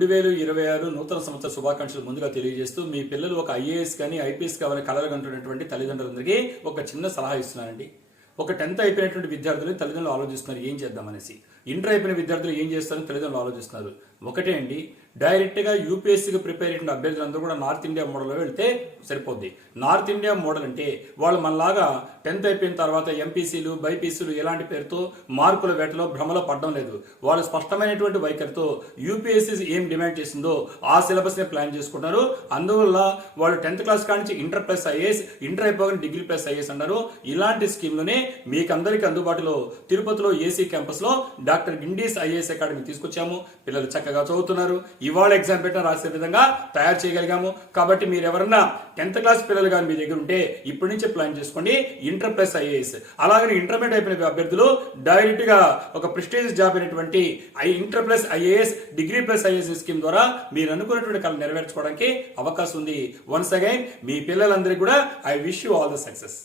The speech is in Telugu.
2026 నూతన సంవత్సర శుభాకాంక్షలు ముందుగా తెలియజేస్తూ మీ పిల్లలు ఒక ఐఏఎస్ కానీ ఐపీఎస్ కావాలని కలలు కంటున్నటువంటి తల్లిదండ్రులందరికీ ఒక చిన్న సలహా ఇస్తున్నానండి. ఒక 10th అయిపోయినటువంటి విద్యార్థులు తల్లిదండ్రులు ఆలోచిస్తున్నారు ఏం చేద్దామనేసి. ఇంటర్ అయిపోయిన విద్యార్థులు ఏం చేస్తారని తల్లిదండ్రులు ఆలోచిస్తున్నారు. ఒకటే అండి, డైరెక్ట్గా యూపీఎస్సీకి ప్రిపేర్ అయిన అభ్యర్థులందరూ కూడా నార్త్ ఇండియా మోడల్లో వెళ్తే సరిపోద్ది. నార్త్ ఇండియా మోడల్ అంటే వాళ్ళు మనలాగా 10th అయిపోయిన తర్వాత ఎంపీసీలు బైపీసీలు ఇలాంటి పేరుతో మార్కుల వేటలో భ్రమలో పడడం లేదు. వాళ్ళు స్పష్టమైనటువంటి వైఖరితో యూపీఎస్సీ ఏం డిమాండ్ చేసిందో ఆ సిలబస్ని ప్లాన్ చేసుకుంటారు. అందువల్ల వాళ్ళు 10th క్లాస్ కానించి ఇంటర్ ప్లస్ ఐఏఎస్, ఇంటర్ అయిపోగానే డిగ్రీ ప్లస్ ఐఏఎస్ అన్నారు. ఇలాంటి స్కీమ్లోనే మీకు అందరికీ అందుబాటులో తిరుపతిలో ఏసీ క్యాంపస్లో డాక్టర్ ఇండీస్ ఐఏఎస్ అకాడమీ తీసుకొచ్చాము. పిల్లలు చక్కగా చదువుతున్నారు. ఇవాళ ఎగ్జామ్ పెట్టిన రాసే విధంగా తయారు చేయగలిగాము. కాబట్టి మీరు ఎవరన్నా 10th క్లాస్ పిల్లలు కానీ మీ దగ్గర ఉంటే ఇప్పటి నుంచే ప్లాన్ చేసుకోండి. ఇంటర్ ప్లస్ ఐఏఎస్, అలాగే ఇంటర్మీడియట్ అయిపోయిన అభ్యర్థులు డైరెక్ట్ గా ఒక ప్రెస్టీజియస్ జాబ్ అయినటువంటి inter plus IAS, degree plus IAS scheme ద్వారా మీరు అనుకున్నటువంటి కళ నెరవేర్చుకోవడానికి అవకాశం ఉంది. వన్స్ అగైన్ మీ పిల్లలందరికీ కూడా I wish you all the success.